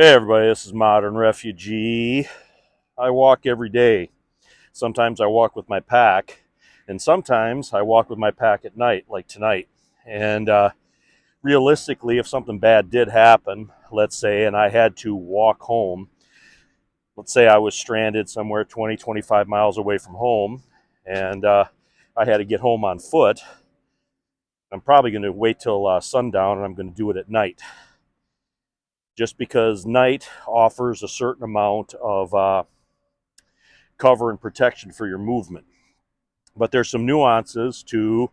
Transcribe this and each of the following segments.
Hey everybody, this is Modern Refugee. I walk every day. Sometimes I walk with my pack, and sometimes I walk with my pack at night, like tonight. And realistically, if something bad did happen, let's say, and I had to walk home, let's say I was stranded somewhere 20, 25 miles away from home, and I had to get home on foot, I'm probably going to wait till sundown, and I'm going to do it at night. Just because night offers a certain amount of cover and protection for your movement. But there's some nuances to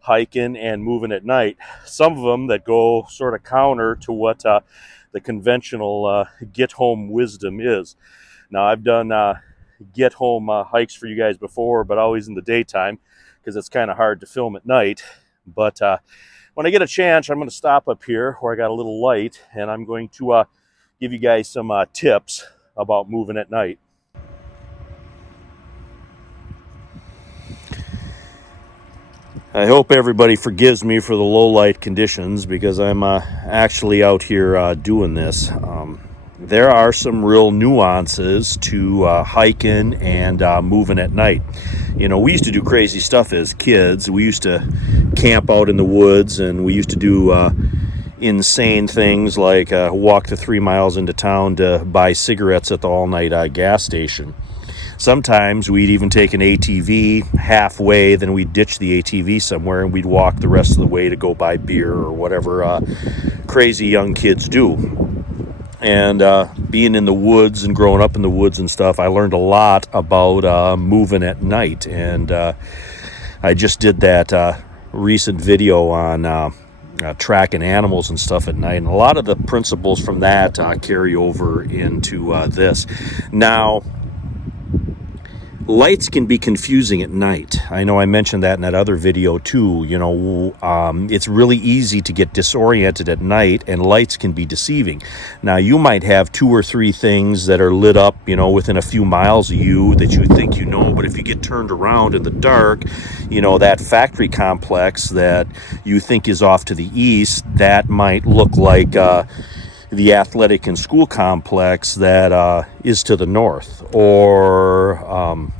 hiking and moving at night. Some of them that go sort of counter to what the conventional get home wisdom is. Now, I've done get home hikes for you guys before, but always in the daytime because it's kind of hard to film at night. But when I get a chance, I'm going to stop up here where I got a little light, and I'm going to give you guys some tips about moving at night. I hope everybody forgives me for the low light conditions because I'm actually out here doing this. There are some real nuances to hiking and moving at night. You know, we used to do crazy stuff as kids. We used to camp out in the woods, and we used to do insane things like walk the 3 miles into town to buy cigarettes at the all-night gas station. Sometimes we'd even take an ATV halfway, then we'd ditch the ATV somewhere and we'd walk the rest of the way to go buy beer or whatever crazy young kids do. And being in the woods and growing up in the woods and stuff, I learned a lot about moving at night. And I just did that recent video on tracking animals and stuff at night. And a lot of the principles from that carry over into this. Now, lights can be confusing at night. I know I mentioned that in that other video too. You know, it's really easy to get disoriented at night, and lights can be deceiving. Now, you might have 2 or 3 things that are lit up, you know, within a few miles of you that you think you know, but if you get turned around in the dark, you know, that factory complex that you think is off to the east, that might look like the athletic and school complex that is to the north, or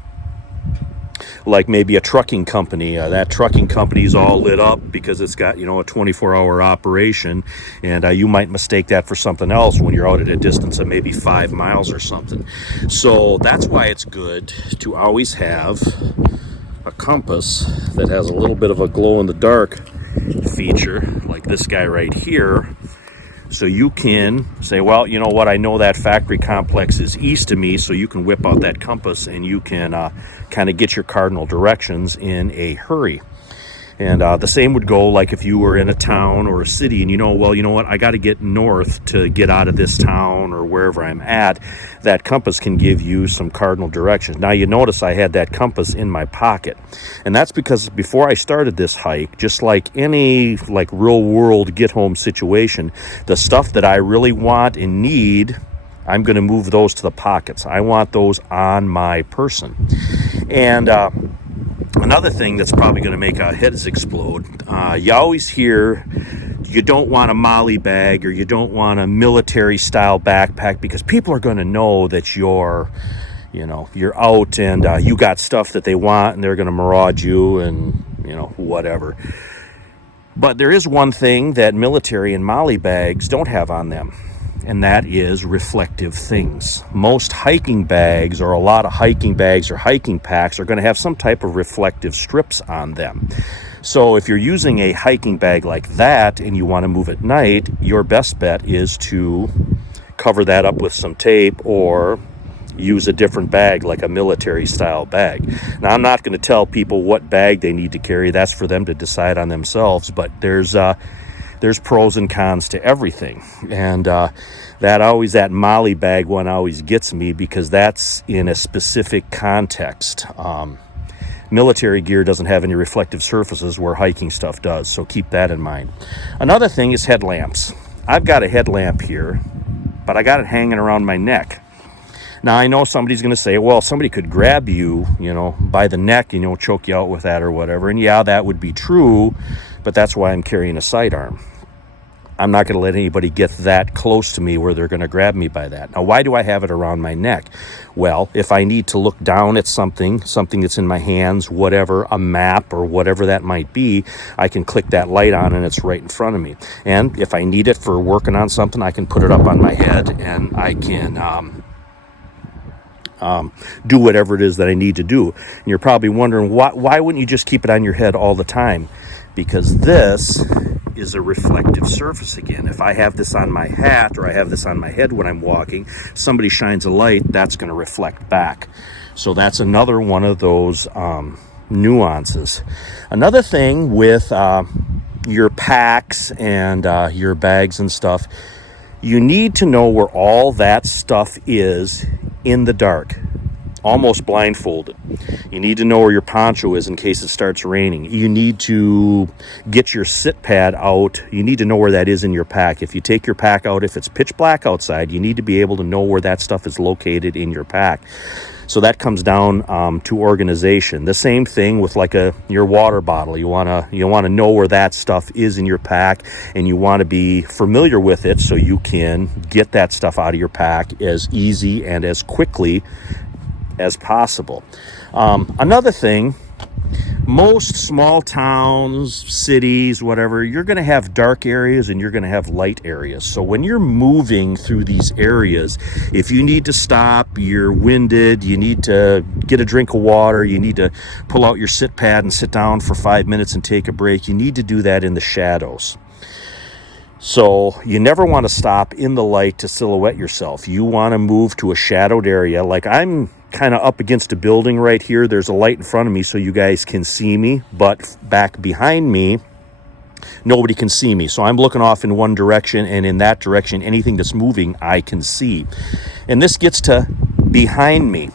like maybe a trucking company. That trucking company is all lit up because it's got, you know, a 24-hour operation, and you might mistake that for something else when you're out at a distance of maybe 5 miles or something. So that's why it's good to always have a compass that has a little bit of a glow-in-the-dark feature, like this guy right here. So you can say, well, you know what, I know that factory complex is east of me, so you can whip out that compass and you can kind of get your cardinal directions in a hurry. And the same would go like if you were in a town or a city and you know, well, you know what, I got to get north to get out of this town or wherever I'm at. That compass can give you some cardinal directions. Now, you notice I had that compass in my pocket. And that's because before I started this hike, just like any like real world get home situation, the stuff that I really want and need, I'm going to move those to the pockets. I want those on my person. And another thing that's probably going to make our heads explode, you always hear you don't want a MOLLE bag or you don't want a military style backpack because people are going to know that you're out and you got stuff that they want and they're going to mirage you and, you know, whatever. But there is one thing that military and MOLLE bags don't have on them, and that is reflective things. Most hiking bags, or a lot of hiking bags or hiking packs, are going to have some type of reflective strips on them. So if you're using a hiking bag like that and you want to move at night, your best bet is to cover that up with some tape or use a different bag like a military style bag. Now, I'm not going to tell people what bag they need to carry. That's for them to decide on themselves, but there's pros and cons to everything. And that MOLLE bag one always gets me because that's in a specific context. Military gear doesn't have any reflective surfaces where hiking stuff does, so keep that in mind. Another thing is headlamps. I've got a headlamp here, but I got it hanging around my neck. Now, I know somebody's going to say, well, somebody could grab you, you know, by the neck, you know, choke you out with that or whatever. And yeah, that would be true, but that's why I'm carrying a sidearm. I'm not going to let anybody get that close to me where they're going to grab me by that. Now, why do I have it around my neck? Well, if I need to look down at something that's in my hands, whatever, a map or whatever that might be, I can click that light on and it's right in front of me. And if I need it for working on something, I can put it up on my head and I can do whatever it is that I need to do. And you're probably wondering, why wouldn't you just keep it on your head all the time? Because this is a reflective surface again. If I have this on my hat or I have this on my head when I'm walking, somebody shines a light, that's going to reflect back. So that's another one of those nuances. Another thing with your packs and your bags and stuff, you need to know where all that stuff is in the dark, almost blindfolded. You need to know where your poncho is in case it starts raining. You need to get your sit pad out. You need to know where that is in your pack. If you take your pack out, if it's pitch black outside, you need to be able to know where that stuff is located in your pack. So that comes down to organization. The same thing with like your water bottle. You wanna know where that stuff is in your pack, and you want to be familiar with it so you can get that stuff out of your pack as easy and as quickly as possible. Another thing, most small towns, cities, whatever, you're going to have dark areas and you're going to have light areas. So when you're moving through these areas, if you need to stop, you're winded, you need to get a drink of water, you need to pull out your sit pad and sit down for 5 minutes and take a break, you need to do that in the shadows. So you never want to stop in the light to silhouette yourself. You want to move to a shadowed area. Like I'm kind of up against a building right here. There's a light in front of me so you guys can see me, but back behind me, nobody can see me. So I'm looking off in one direction, and in that direction, anything that's moving, I can see. And this gets to behind me.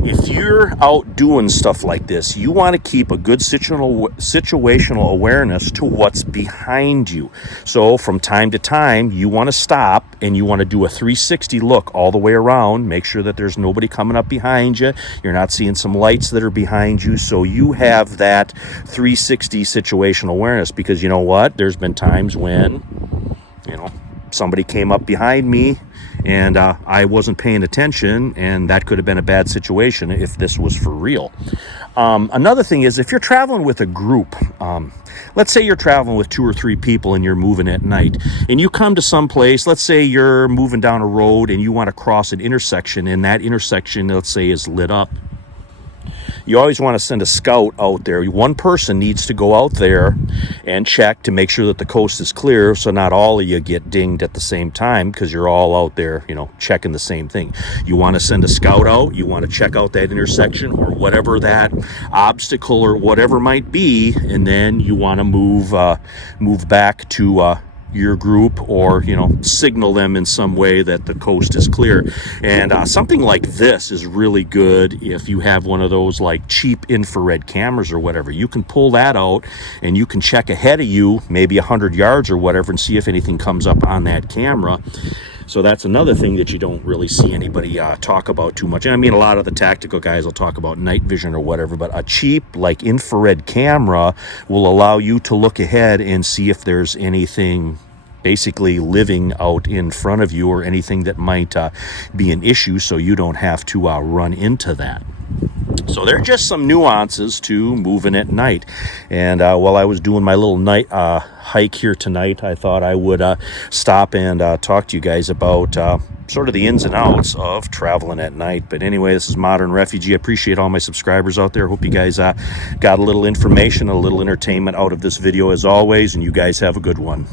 If you're out doing stuff like this, you want to keep a good situational awareness to what's behind you. So from time to time, you want to stop and you want to do a 360 look all the way around. Make sure that there's nobody coming up behind you. You're not seeing some lights that are behind you. So you have that 360 situational awareness, because you know what? There's been times when, somebody came up behind me and I wasn't paying attention, and that could have been a bad situation if this was for real. Another thing is, if you're traveling with a group, let's say you're traveling with 2 or 3 people and you're moving at night, and you come to some place, let's say you're moving down a road and you want to cross an intersection, and that intersection, let's say, is lit up. You always want to send a scout out there. One person needs to go out there and check to make sure that the coast is clear, so not all of you get dinged at the same time, because you're all out there, checking the same thing. You want to send a scout out. You want to check out that intersection or whatever that obstacle or whatever might be, and then you want to move back to your group, or signal them in some way that the coast is clear. And something like this is really good if you have one of those like cheap infrared cameras or whatever. You can pull that out and you can check ahead of you, maybe 100 yards or whatever, and see if anything comes up on that camera. So that's another thing that you don't really see anybody talk about too much. And I mean, a lot of the tactical guys will talk about night vision or whatever, but a cheap like infrared camera will allow you to look ahead and see if there's anything basically living out in front of you or anything that might be an issue, so you don't have to run into that. So there are just some nuances to moving at night. And while I was doing my little night hike here tonight, I thought I would stop and talk to you guys about sort of the ins and outs of traveling at night. But anyway, this is Modern Refugee. I appreciate all my subscribers out there. Hope you guys got a little information, a little entertainment out of this video as always, and you guys have a good one.